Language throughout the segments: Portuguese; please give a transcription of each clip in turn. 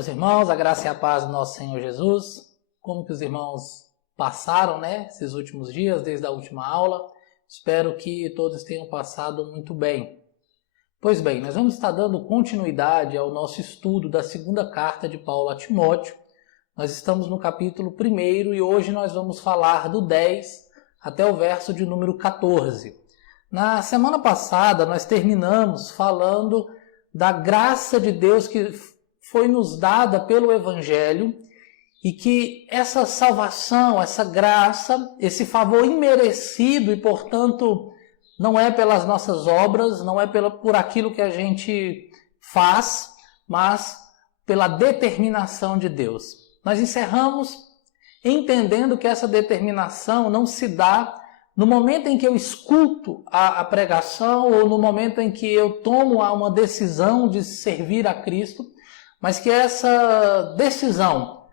meus irmãos, a graça e a paz do nosso Senhor Jesus. Como que os irmãos passaram, esses últimos dias, desde a última aula? Espero que todos tenham passado muito bem. Pois bem, nós vamos estar dando continuidade ao nosso estudo da segunda carta de Paulo a Timóteo. Nós estamos no capítulo 1 e hoje nós vamos falar do 10 até o verso de número 14. Na semana passada nós terminamos falando da graça de Deus que foi nos dada pelo Evangelho e que essa salvação, essa graça, esse favor imerecido e, portanto, não é pelas nossas obras, não é por aquilo que a gente faz, mas pela determinação de Deus. Nós encerramos entendendo que essa determinação não se dá no momento em que eu escuto a pregação ou no momento em que eu tomo uma decisão de servir a Cristo, mas que essa decisão,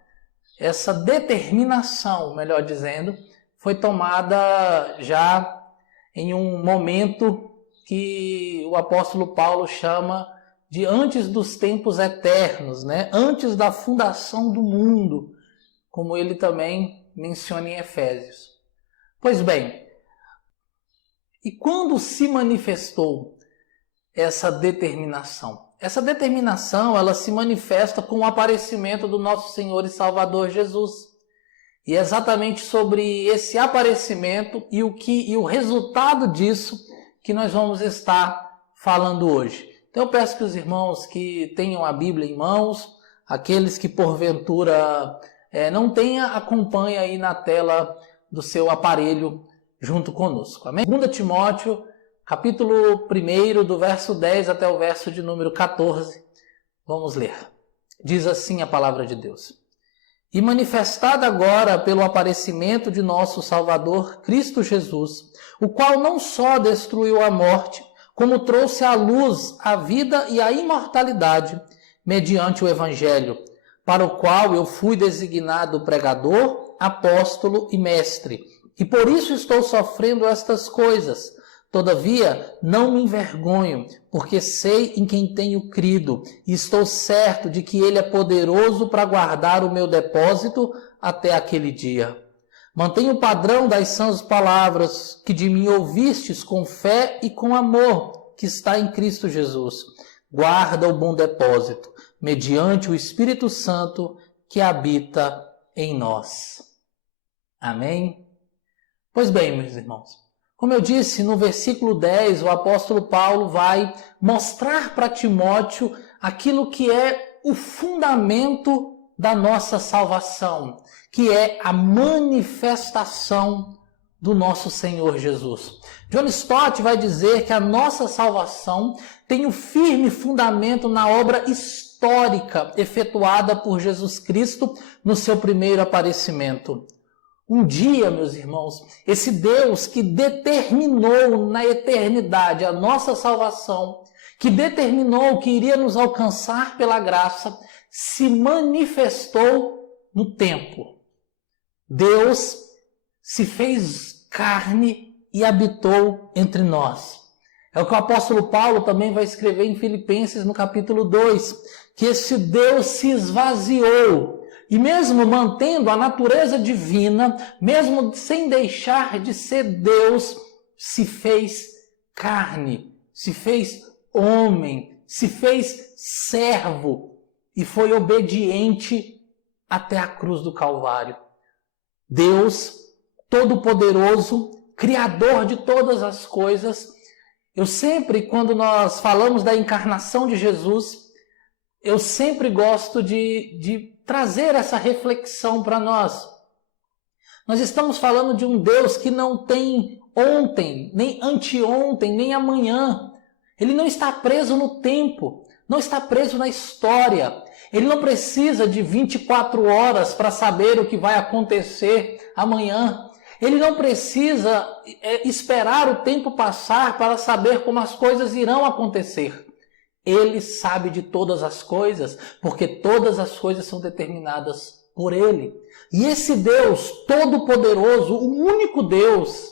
essa determinação, melhor dizendo, foi tomada já em um momento que o apóstolo Paulo chama de antes dos tempos eternos, antes da fundação do mundo, como ele também menciona em Efésios. Pois bem, e quando se manifestou essa determinação? Essa determinação, ela se manifesta com o aparecimento do nosso Senhor e Salvador Jesus. E é exatamente sobre esse aparecimento e o resultado disso que nós vamos estar falando hoje. Então eu peço que os irmãos que tenham a Bíblia em mãos, aqueles que porventura não tenham, acompanhem aí na tela do seu aparelho junto conosco. Amém? 2 Timóteo, capítulo 1, do verso 10 até o verso de número 14. Vamos ler. Diz assim a palavra de Deus. E manifestada agora pelo aparecimento de nosso Salvador, Cristo Jesus, o qual não só destruiu a morte, como trouxe à luz a vida e a imortalidade, mediante o Evangelho, para o qual eu fui designado pregador, apóstolo e mestre. E por isso estou sofrendo estas coisas. Todavia, não me envergonho, porque sei em quem tenho crido, e estou certo de que Ele é poderoso para guardar o meu depósito até aquele dia. Mantenha o padrão das sãs palavras que de mim ouvistes com fé e com amor, que está em Cristo Jesus. Guarda o bom depósito, mediante o Espírito Santo que habita em nós. Amém? Pois bem, meus irmãos, como eu disse, no versículo 10, o apóstolo Paulo vai mostrar para Timóteo aquilo que é o fundamento da nossa salvação, que é a manifestação do nosso Senhor Jesus. John Stott vai dizer que a nossa salvação tem o firme fundamento na obra histórica efetuada por Jesus Cristo no seu primeiro aparecimento. Um dia, meus irmãos, esse Deus que determinou na eternidade a nossa salvação, que determinou que iria nos alcançar pela graça, se manifestou no tempo. Deus se fez carne e habitou entre nós. É o que o apóstolo Paulo também vai escrever em Filipenses no capítulo 2, que esse Deus se esvaziou. E mesmo mantendo a natureza divina, mesmo sem deixar de ser Deus, se fez carne, se fez homem, se fez servo e foi obediente até a cruz do Calvário. Deus Todo-Poderoso, Criador de todas as coisas. Eu sempre, quando nós falamos da encarnação de Jesus, eu sempre gosto de trazer essa reflexão para nós. Nós estamos falando de um Deus que não tem ontem, nem anteontem, nem amanhã. Ele não está preso no tempo, não está preso na história. Ele não precisa de 24 horas para saber o que vai acontecer amanhã. Ele não precisa esperar o tempo passar para saber como as coisas irão acontecer. Ele sabe de todas as coisas, porque todas as coisas são determinadas por Ele. E esse Deus todo-poderoso, o único Deus,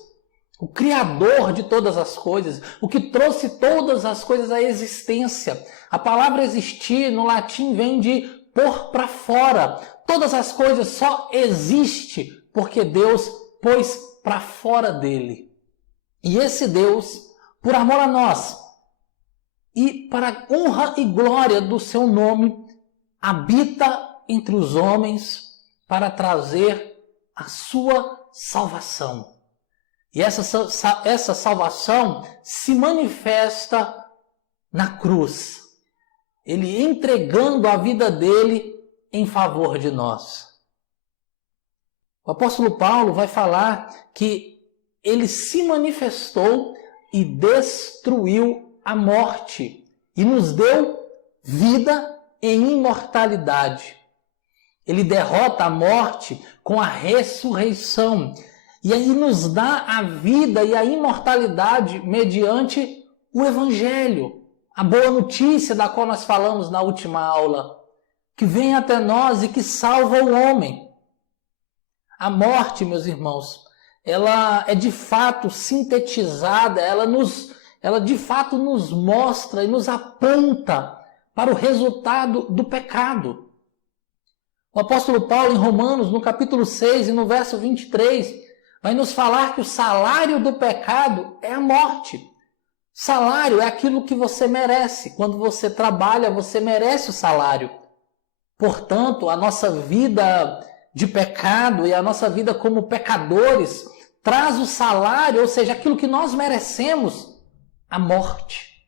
o Criador de todas as coisas, o que trouxe todas as coisas à existência. A palavra existir no latim vem de pôr para fora. Todas as coisas só existem porque Deus pôs para fora dele. E esse Deus, por amor a nós, e para a honra e glória do seu nome, habita entre os homens para trazer a sua salvação. E essa salvação se manifesta na cruz. Ele entregando a vida dele em favor de nós. O apóstolo Paulo vai falar que ele se manifestou e destruiu a morte e nos deu vida e imortalidade. Ele derrota a morte com a ressurreição e aí nos dá a vida e a imortalidade mediante o Evangelho, a boa notícia da qual nós falamos na última aula, que vem até nós e que salva o homem. A morte, meus irmãos, ela é de fato sintetizada, ela de fato nos mostra e nos aponta para o resultado do pecado. O apóstolo Paulo, em Romanos, no capítulo 6 e no verso 23, vai nos falar que o salário do pecado é a morte. Salário é aquilo que você merece. Quando você trabalha, você merece o salário. Portanto, a nossa vida de pecado e a nossa vida como pecadores traz o salário, ou seja, aquilo que nós merecemos, a morte.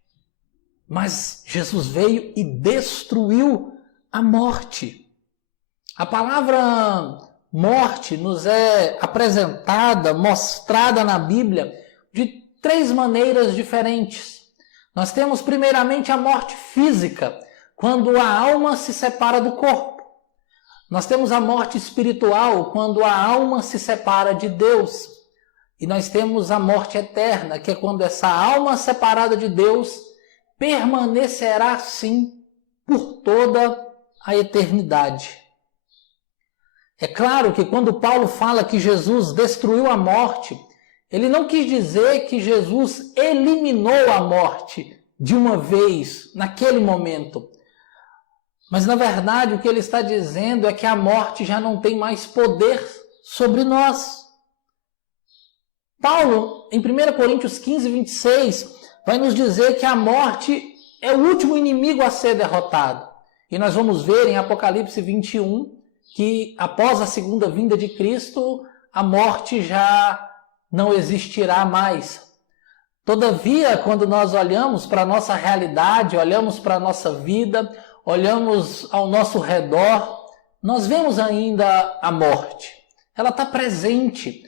Mas Jesus veio e destruiu a morte. A palavra morte nos é apresentada, mostrada na Bíblia de 3 maneiras diferentes. Nós temos primeiramente a morte física, quando a alma se separa do corpo. Nós temos a morte espiritual, quando a alma se separa de Deus. E nós temos a morte eterna, que é quando essa alma separada de Deus permanecerá assim por toda a eternidade. É claro que quando Paulo fala que Jesus destruiu a morte, ele não quis dizer que Jesus eliminou a morte de uma vez, naquele momento. Mas, na verdade, o que ele está dizendo é que a morte já não tem mais poder sobre nós. Paulo, em 1 Coríntios 15, 26, vai nos dizer que a morte é o último inimigo a ser derrotado. E nós vamos ver em Apocalipse 21 que, após a segunda vinda de Cristo, a morte já não existirá mais. Todavia, quando nós olhamos para a nossa realidade, olhamos para a nossa vida, olhamos ao nosso redor, nós vemos ainda a morte. Ela está presente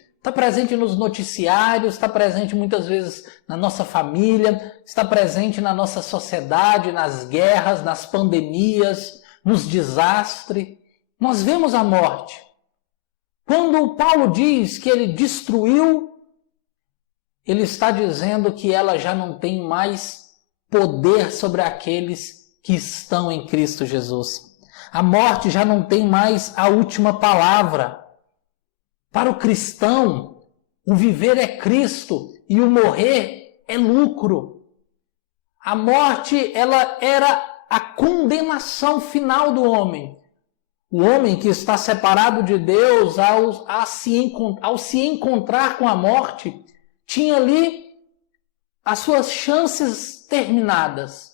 nos noticiários, está presente muitas vezes na nossa família, está presente na nossa sociedade, nas guerras, nas pandemias, nos desastres. Nós vemos a morte. Quando Paulo diz que ele destruiu, ele está dizendo que ela já não tem mais poder sobre aqueles que estão em Cristo Jesus. A morte já não tem mais a última palavra. Para o cristão, o viver é Cristo e o morrer é lucro. A morte, ela era a condenação final do homem. O homem que está separado de Deus, ao se encontrar com a morte, tinha ali as suas chances terminadas.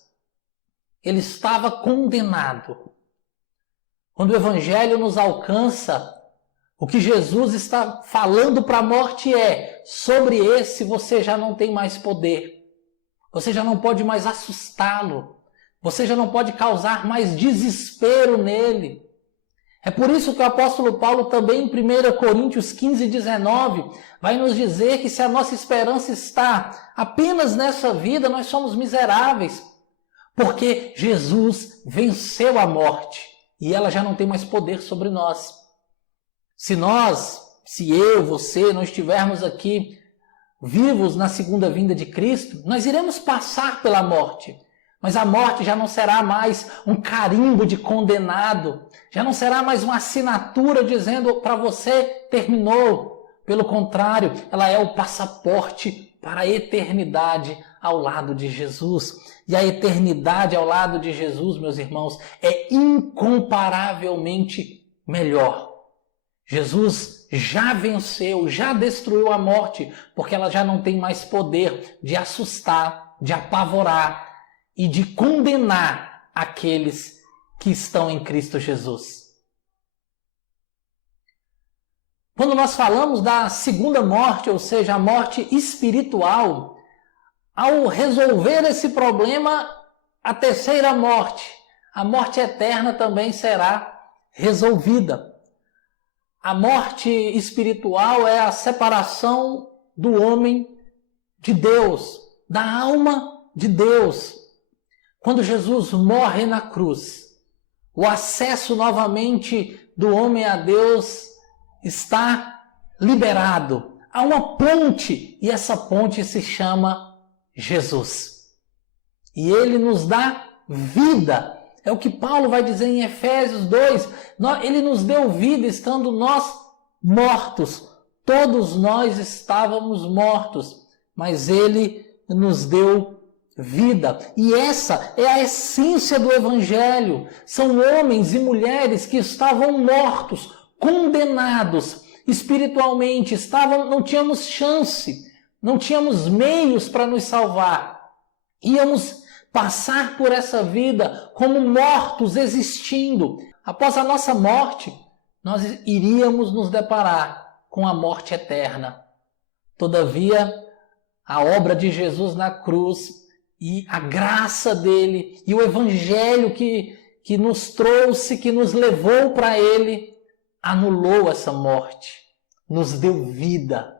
Ele estava condenado. Quando o Evangelho nos alcança, o que Jesus está falando para a morte é: sobre esse você já não tem mais poder. Você já não pode mais assustá-lo. Você já não pode causar mais desespero nele. É por isso que o apóstolo Paulo também em 1 Coríntios 15, 19 vai nos dizer que se a nossa esperança está apenas nessa vida, nós somos miseráveis. Porque Jesus venceu a morte e ela já não tem mais poder sobre nós. Se eu, você, não estivermos aqui vivos na segunda vinda de Cristo, nós iremos passar pela morte. Mas a morte já não será mais um carimbo de condenado, já não será mais uma assinatura dizendo para você terminou. Pelo contrário, ela é o passaporte para a eternidade, ao lado de Jesus. E a eternidade ao lado de Jesus, meus irmãos, é incomparavelmente melhor. Jesus já venceu, já destruiu a morte, porque ela já não tem mais poder de assustar, de apavorar e de condenar aqueles que estão em Cristo Jesus. Quando nós falamos da segunda morte, ou seja, a morte espiritual, ao resolver esse problema, a terceira morte, a morte eterna também será resolvida. A morte espiritual é a separação do homem de Deus, da alma de Deus. Quando Jesus morre na cruz, o acesso novamente do homem a Deus está liberado. Há uma ponte, e essa ponte se chama Jesus. E ele nos dá vida. É o que Paulo vai dizer em Efésios 2. Ele nos deu vida estando nós mortos. Todos nós estávamos mortos, mas ele nos deu vida. E essa é a essência do Evangelho. São homens e mulheres que estavam mortos, condenados espiritualmente, não tínhamos chance, não tínhamos meios para nos salvar. Íamos passar por essa vida como mortos existindo. Após a nossa morte, nós iríamos nos deparar com a morte eterna. Todavia, a obra de Jesus na cruz e a graça dele e o Evangelho que nos trouxe, que nos levou para ele, anulou essa morte, nos deu vida,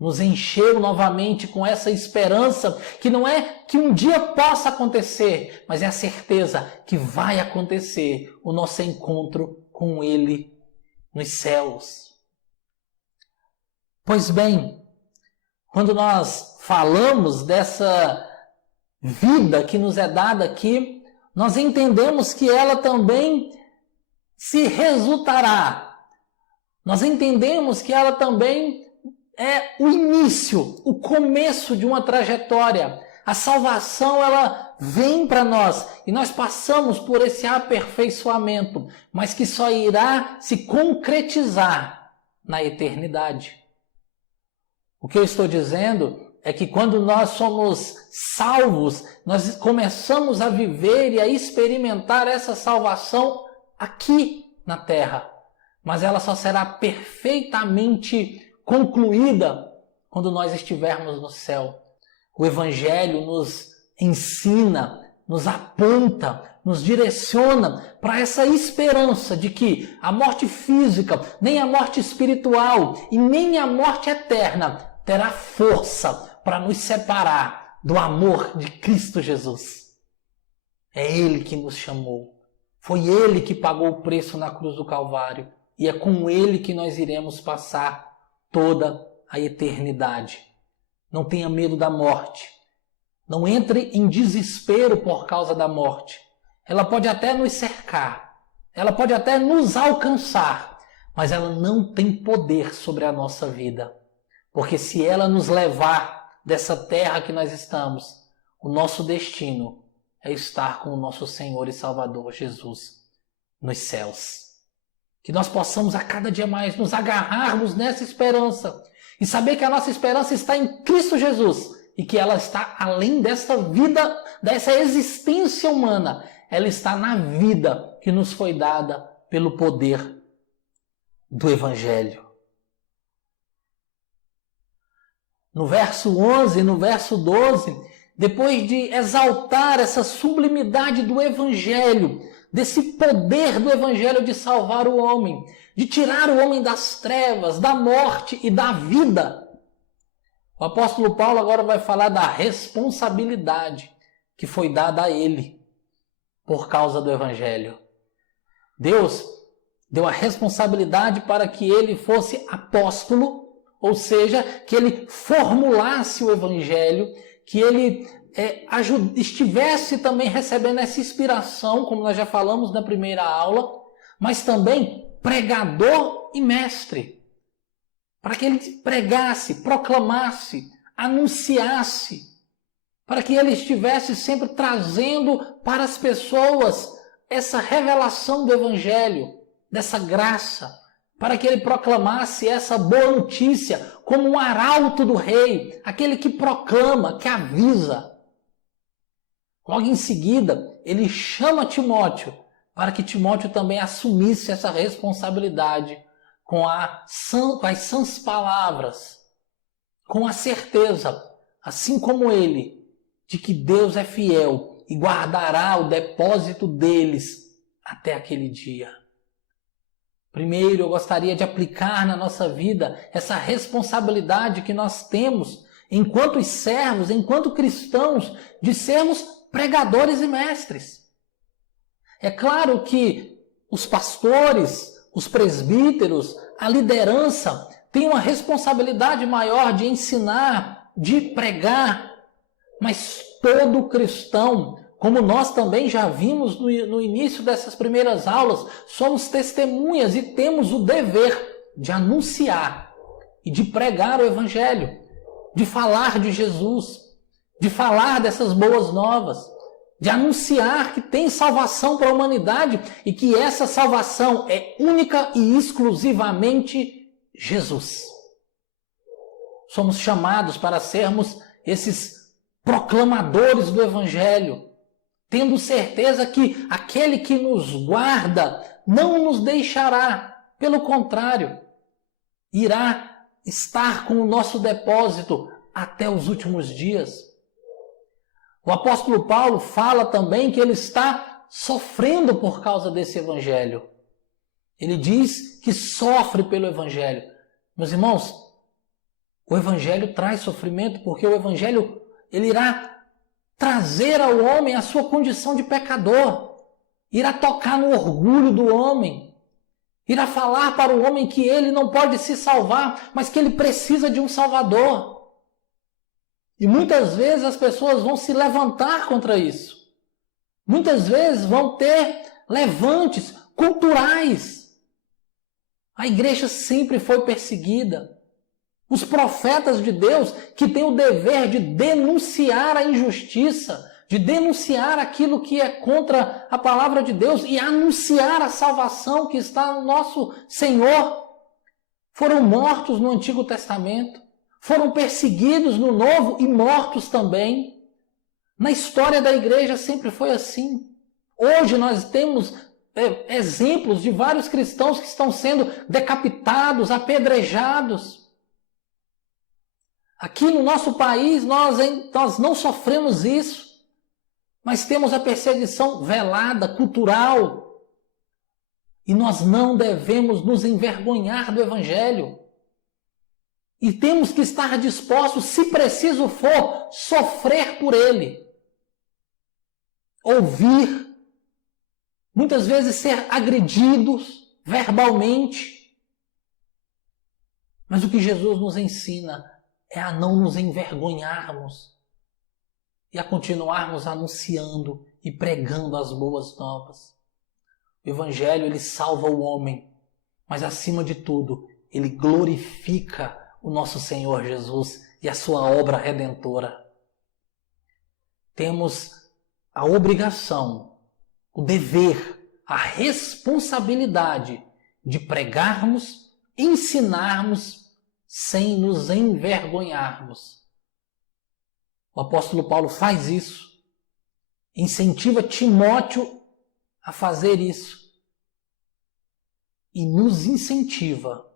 nos encheu novamente com essa esperança que não é que um dia possa acontecer, mas é a certeza que vai acontecer o nosso encontro com ele nos céus. Pois bem, quando nós falamos dessa vida que nos é dada aqui, nós entendemos que ela também se resultará. Nós entendemos que ela também é o início, o começo de uma trajetória. A salvação, ela vem para nós e nós passamos por esse aperfeiçoamento, mas que só irá se concretizar na eternidade. O que eu estou dizendo é que quando nós somos salvos, nós começamos a viver e a experimentar essa salvação aqui na terra. Mas ela só será perfeitamente concluída quando nós estivermos no céu. O Evangelho nos ensina, nos aponta, nos direciona para essa esperança de que a morte física, nem a morte espiritual e nem a morte eterna terá força para nos separar do amor de Cristo Jesus. É Ele que nos chamou. Foi Ele que pagou o preço na cruz do Calvário. E é com Ele que nós iremos passar toda a eternidade. Não tenha medo da morte. Não entre em desespero por causa da morte. Ela pode até nos cercar. Ela pode até nos alcançar. Mas ela não tem poder sobre a nossa vida. Porque se ela nos levar dessa terra que nós estamos, o nosso destino é estar com o nosso Senhor e Salvador Jesus nos céus. Que nós possamos a cada dia mais nos agarrarmos nessa esperança e saber que a nossa esperança está em Cristo Jesus e que ela está além dessa vida, dessa existência humana. Ela está na vida que nos foi dada pelo poder do Evangelho. No verso 11 e no verso 12, depois de exaltar essa sublimidade do Evangelho, desse poder do Evangelho de salvar o homem, de tirar o homem das trevas, da morte e da vida, o apóstolo Paulo agora vai falar da responsabilidade que foi dada a ele por causa do Evangelho. Deus deu a responsabilidade para que ele fosse apóstolo, ou seja, que ele formulasse o Evangelho, que ele estivesse também recebendo essa inspiração, como nós já falamos na primeira aula, mas também pregador e mestre, para que ele pregasse, proclamasse, anunciasse para que ele estivesse sempre trazendo para as pessoas essa revelação do Evangelho, dessa graça, para que ele proclamasse essa boa notícia como um arauto do rei, aquele que proclama, que avisa. Logo em seguida, ele chama Timóteo para que Timóteo também assumisse essa responsabilidade com as sãs palavras, com a certeza, assim como ele, de que Deus é fiel e guardará o depósito deles até aquele dia. Primeiro, eu gostaria de aplicar na nossa vida essa responsabilidade que nós temos, enquanto servos, enquanto cristãos, de sermos pregadores e mestres. É claro que os pastores, os presbíteros, a liderança têm uma responsabilidade maior de ensinar, de pregar, mas todo cristão, como nós também já vimos no início dessas primeiras aulas, somos testemunhas e temos o dever de anunciar e de pregar o Evangelho, de falar de Jesus, de falar dessas boas novas, de anunciar que tem salvação para a humanidade e que essa salvação é única e exclusivamente Jesus. Somos chamados para sermos esses proclamadores do Evangelho, tendo certeza que aquele que nos guarda não nos deixará, pelo contrário, irá estar com o nosso depósito até os últimos dias. O apóstolo Paulo fala também que ele está sofrendo por causa desse Evangelho. Ele diz que sofre pelo Evangelho. Meus irmãos, o Evangelho traz sofrimento porque o Evangelho ele irá trazer ao homem a sua condição de pecador, irá tocar no orgulho do homem, irá falar para o homem que ele não pode se salvar, mas que ele precisa de um Salvador. E muitas vezes as pessoas vão se levantar contra isso. Muitas vezes vão ter levantes culturais. A igreja sempre foi perseguida. Os profetas de Deus, que têm o dever de denunciar a injustiça, de denunciar aquilo que é contra a palavra de Deus e anunciar a salvação que está no nosso Senhor, foram mortos no Antigo Testamento, foram perseguidos no Novo e mortos também. Na história da igreja sempre foi assim. Hoje nós temos exemplos de vários cristãos que estão sendo decapitados, apedrejados. Aqui no nosso país nós não sofremos isso, mas temos a perseguição velada, cultural. E nós não devemos nos envergonhar do Evangelho. E temos que estar dispostos, se preciso for, sofrer por ele. Ouvir, muitas vezes ser agredidos verbalmente. Mas o que Jesus nos ensina é a não nos envergonharmos e a continuarmos anunciando e pregando as boas novas. O Evangelho, ele salva o homem, mas acima de tudo, ele glorifica o nosso Senhor Jesus e a sua obra redentora. Temos a obrigação, o dever, a responsabilidade de pregarmos, ensinarmos sem nos envergonharmos. O apóstolo Paulo faz isso, incentiva Timóteo a fazer isso e nos incentiva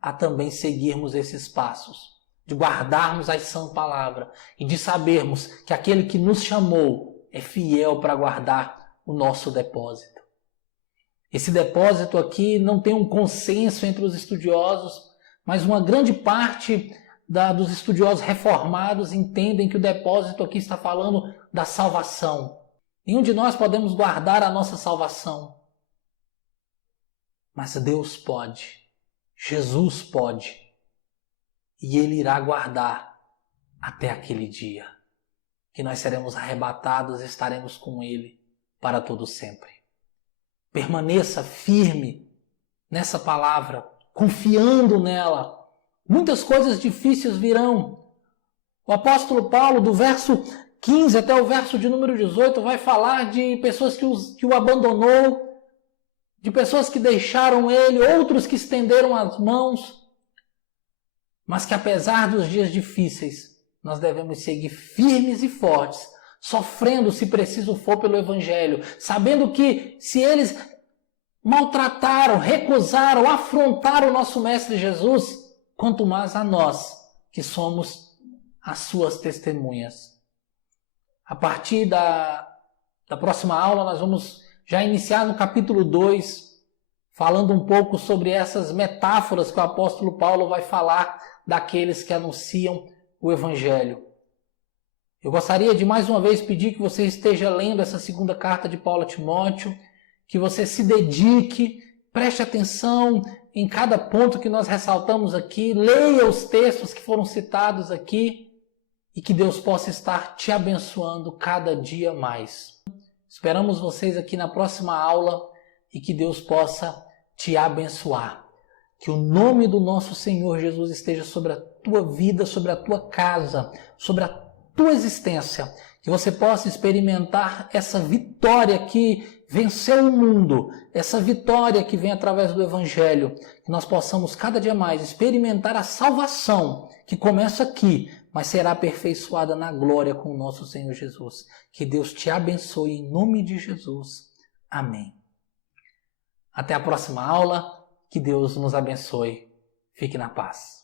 a também seguirmos esses passos, de guardarmos a sã palavra e de sabermos que aquele que nos chamou é fiel para guardar o nosso depósito. Esse depósito aqui não tem um consenso entre os estudiosos, mas uma grande parte dos estudiosos reformados entendem que o depósito aqui está falando da salvação. Nenhum de nós podemos guardar a nossa salvação, mas Deus pode. Jesus pode, e Ele irá guardar até aquele dia, que nós seremos arrebatados e estaremos com Ele para todo sempre. Permaneça firme nessa palavra, confiando nela. Muitas coisas difíceis virão. O apóstolo Paulo, do verso 15 até o verso de número 18 vai falar de pessoas que o abandonou, de pessoas que deixaram ele, outros que estenderam as mãos, mas que apesar dos dias difíceis, nós devemos seguir firmes e fortes, sofrendo se preciso for pelo Evangelho, sabendo que se eles maltrataram, recusaram, afrontaram o nosso Mestre Jesus, quanto mais a nós, que somos as suas testemunhas. A partir da próxima aula, nós vamos já iniciar no capítulo 2, falando um pouco sobre essas metáforas que o apóstolo Paulo vai falar daqueles que anunciam o Evangelho. Eu gostaria de mais uma vez pedir que você esteja lendo essa segunda carta de Paulo a Timóteo, que você se dedique, preste atenção em cada ponto que nós ressaltamos aqui, leia os textos que foram citados aqui e que Deus possa estar te abençoando cada dia mais. Esperamos vocês aqui na próxima aula e que Deus possa te abençoar. Que o nome do nosso Senhor Jesus esteja sobre a tua vida, sobre a tua casa, sobre a tua existência. Que você possa experimentar essa vitória que venceu o mundo, essa vitória que vem através do Evangelho. Que nós possamos cada dia mais experimentar a salvação que começa aqui, mas será aperfeiçoada na glória com o nosso Senhor Jesus. Que Deus te abençoe em nome de Jesus. Amém. Até a próxima aula. Que Deus nos abençoe. Fique na paz.